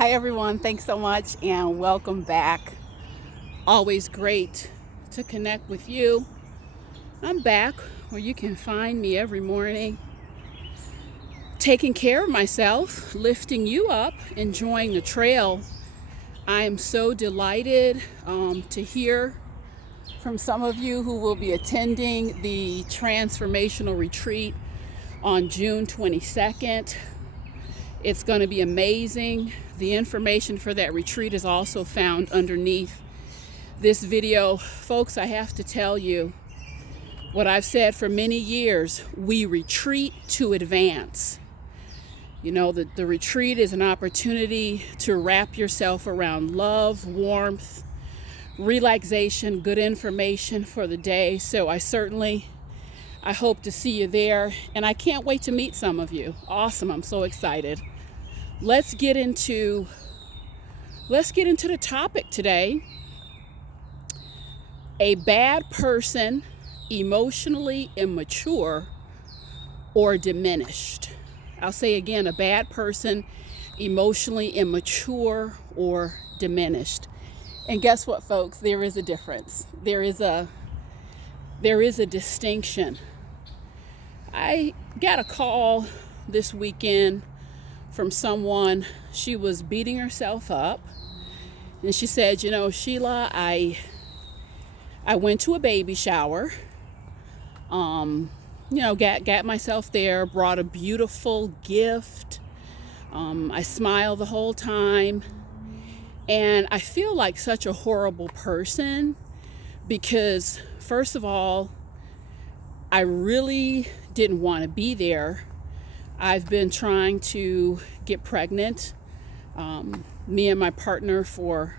Hi everyone, thanks so much and welcome back. Always great to connect with you. I'm back where you can find me every morning, taking care of myself, lifting you up, enjoying the trail. I am so delighted to hear from some of you who will be attending the transformational retreat on June 22nd. It's going to be amazing. The information for that retreat is also found underneath this video. Folks, I have to tell you what I've said for many years: we retreat to advance. You know, the retreat is an opportunity to wrap yourself around love, warmth, relaxation, good information for the day. So I hope to see you there, and I can't wait to meet some of you. Awesome, I'm so excited. Let's get into the topic today. A bad person, emotionally immature or diminished. I'll say again, a bad person, emotionally immature or diminished. And guess what, folks? There is a difference. There is a distinction. I got a call this weekend from someone. She was beating herself up, and she said, you know, Sheila, I went to a baby shower, got myself there, brought a beautiful gift. I smiled the whole time, and I feel like such a horrible person because, first of all, I really didn't want to be there. I've been trying to get pregnant, me and my partner, for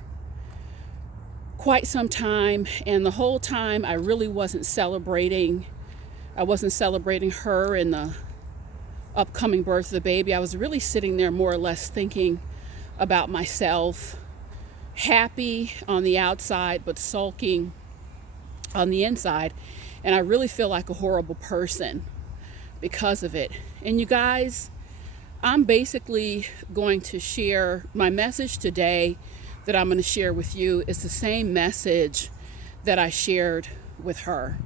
quite some time, and the whole time I really wasn't celebrating. I wasn't celebrating her and the upcoming birth of the baby. I was really sitting there more or less thinking about myself, happy on the outside but sulking on the inside, and I really feel like a horrible person because of it. And you guys, I'm basically going to share my message today that I'm going to share with you is the same message that I shared with her.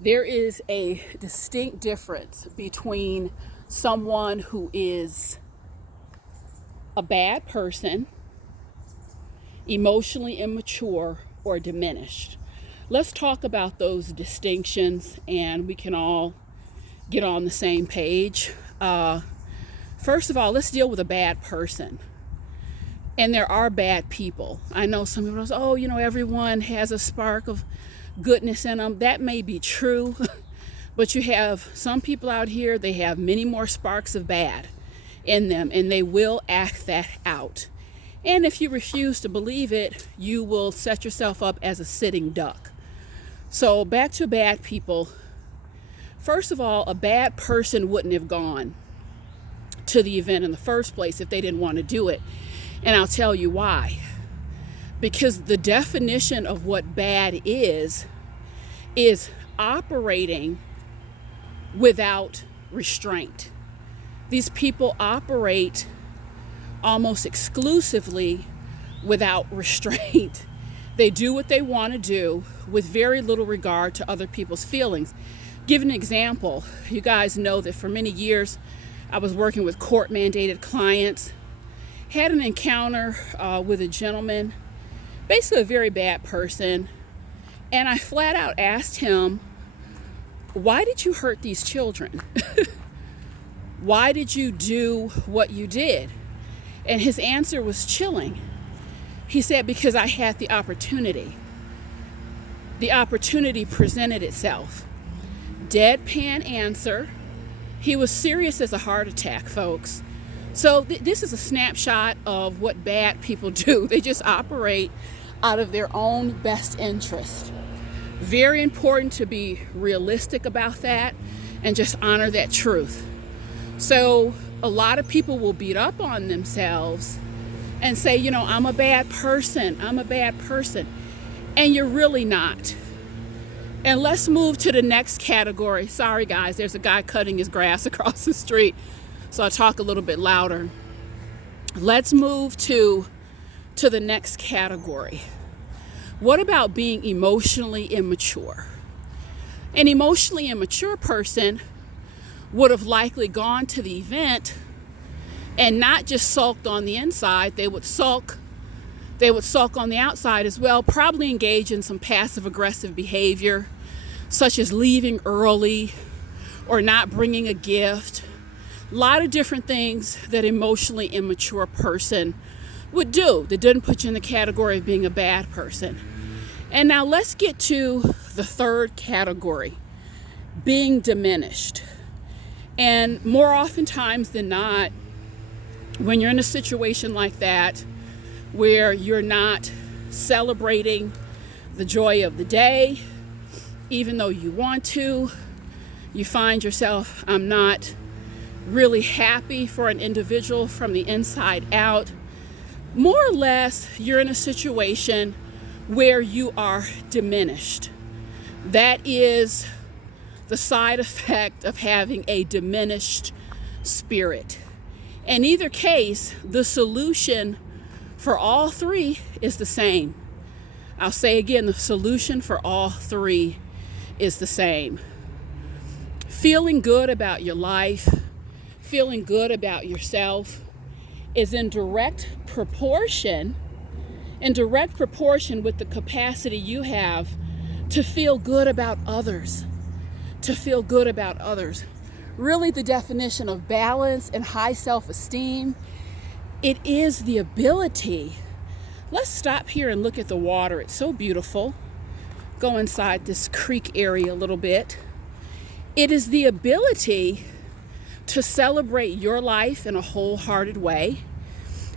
There is a distinct difference between someone who is a bad person, emotionally immature, or diminished. Let's talk about those distinctions and we can all get on the same page. First of all, let's deal with a bad person. And there are bad people. I know some people say, oh, everyone has a spark of goodness in them. That may be true, but you have some people out here, they have many more sparks of bad in them, and they will act that out. And if you refuse to believe it, you will set yourself up as a sitting duck. So back to bad people. First of all, a bad person wouldn't have gone to the event in the first place if they didn't want to do it. And I'll tell you why. Because the definition of what bad is operating without restraint. These people operate almost exclusively without restraint. They do what they want to do with very little regard to other people's feelings. Give an example. You guys know that for many years I was working with court-mandated clients. Had an encounter with a gentleman, basically a very bad person, and I flat out asked him, why did you hurt these children? Why did you do what you did? And his answer was chilling. He said, because I had the opportunity. The opportunity presented itself. Deadpan answer. He was serious as a heart attack, folks. So this is a snapshot of what bad people do. They just operate out of their own best interest. Very important to be realistic about that and just honor that truth. So a lot of people will beat up on themselves and say, I'm a bad person. I'm a bad person. And you're really not. And let's move to the next category. Sorry, guys, there's a guy cutting his grass across the street, so I talk a little bit louder. Let's move to the next category. What about being emotionally immature? An emotionally immature person would have likely gone to the event and not just sulked on the inside. They would sulk on the outside as well, probably engage in some passive aggressive behavior, such as leaving early or not bringing a gift. A lot of different things that emotionally immature person would do that didn't put you in the category of being a bad person. And now let's get to the third category, being diminished. And more oftentimes than not, when you're in a situation like that, where you're not celebrating the joy of the day, even though you want to, you find yourself, I'm not really happy for an individual from the inside out. More or less, you're in a situation where you are diminished. That is the side effect of having a diminished spirit. In either case, the solution for all three is the same. I'll say again, the solution for all three is the same. Feeling good about your life, feeling good about yourself is in direct proportion with the capacity you have to feel good about others. Really, the definition of balance and high self-esteem, it is the ability. Let's stop here and look at the water. It's so beautiful. Go inside this creek area a little bit. It is the ability to celebrate your life in a wholehearted way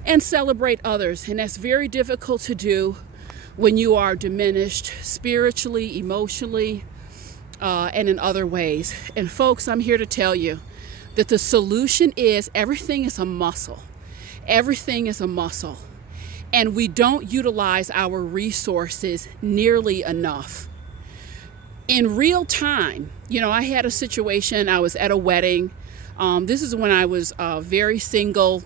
and celebrate others. And that's very difficult to do when you are diminished spiritually, emotionally, and in other ways. And folks, I'm here to tell you that the solution is everything is a muscle. Everything is a muscle. And we don't utilize our resources nearly enough. In real time, I had a situation, I was at a wedding. This is when I was very single.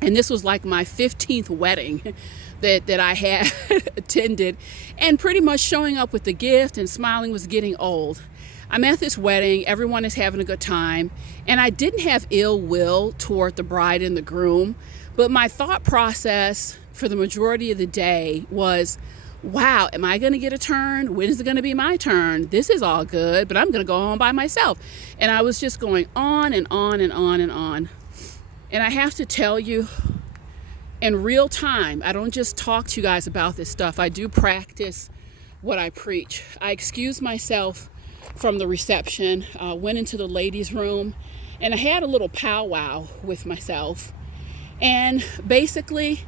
And this was like my 15th wedding that I had attended. And pretty much showing up with the gift and smiling was getting old. I'm at this wedding. Everyone is having a good time. And I didn't have ill will toward the bride and the groom. But my thought process for the majority of the day was, wow, am I going to get a turn? When is it going to be my turn? This is all good, but I'm going to go home by myself. And I was just going on and on and on and on. And I have to tell you, in real time, I don't just talk to you guys about this stuff. I do practice what I preach. I excused myself from the reception, went into the ladies' room, and I had a little powwow with myself. And basically,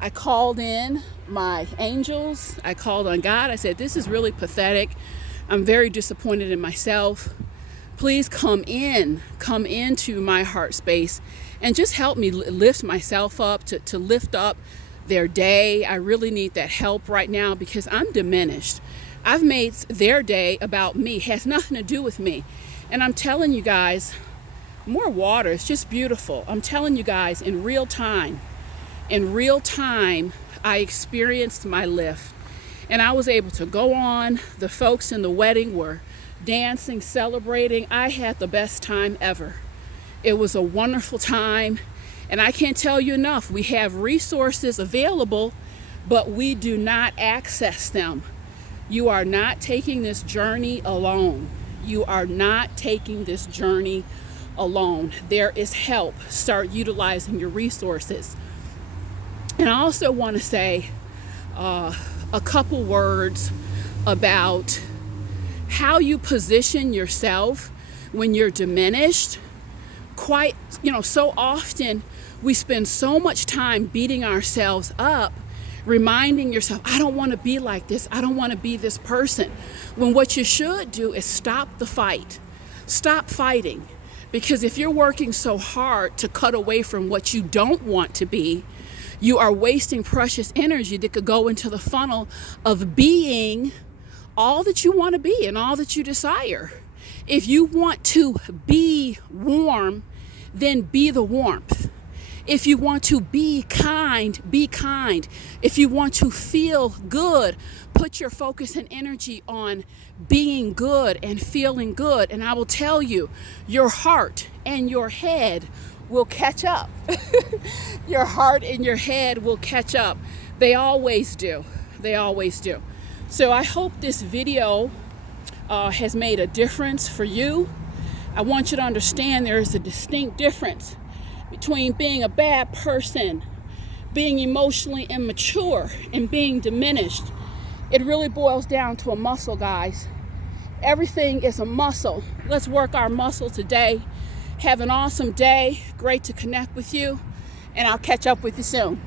I called in my angels. I called on God. I said, this is really pathetic. I'm very disappointed in myself. Please come into my heart space and just help me lift myself up, to lift up their day. I really need that help right now because I'm diminished. I've made their day about me. It has nothing to do with me. And I'm telling you guys, more water, it's just beautiful. I'm telling you guys, in real time, I experienced my lift. And I was able to go on. The folks in the wedding were dancing, celebrating. I had the best time ever. It was a wonderful time. And I can't tell you enough. We have resources available, but we do not access them. You are not taking this journey alone. You are not taking this journey alone. There is help. Start utilizing your resources. And I also want to say a couple words about how you position yourself when you're diminished. So often we spend so much time beating ourselves up, reminding yourself, I don't want to be like this. I don't want to be this person. When what you should do is stop the fight. Stop fighting. Because if you're working so hard to cut away from what you don't want to be, you are wasting precious energy that could go into the funnel of being all that you want to be and all that you desire. If you want to be warm, then be the warmth. If you want to be kind, be kind. If you want to feel good, put your focus and energy on being good and feeling good. And I will tell you, your heart and your head will catch up. Your heart and your head will catch up. They always do. They always do. So I hope this video has made a difference for you. I want you to understand there is a distinct difference between being a bad person, being emotionally immature, and being diminished. It really boils down to a muscle, guys. Everything is a muscle. Let's work our muscle today. Have an awesome day. Great to connect with you, and I'll catch up with you soon.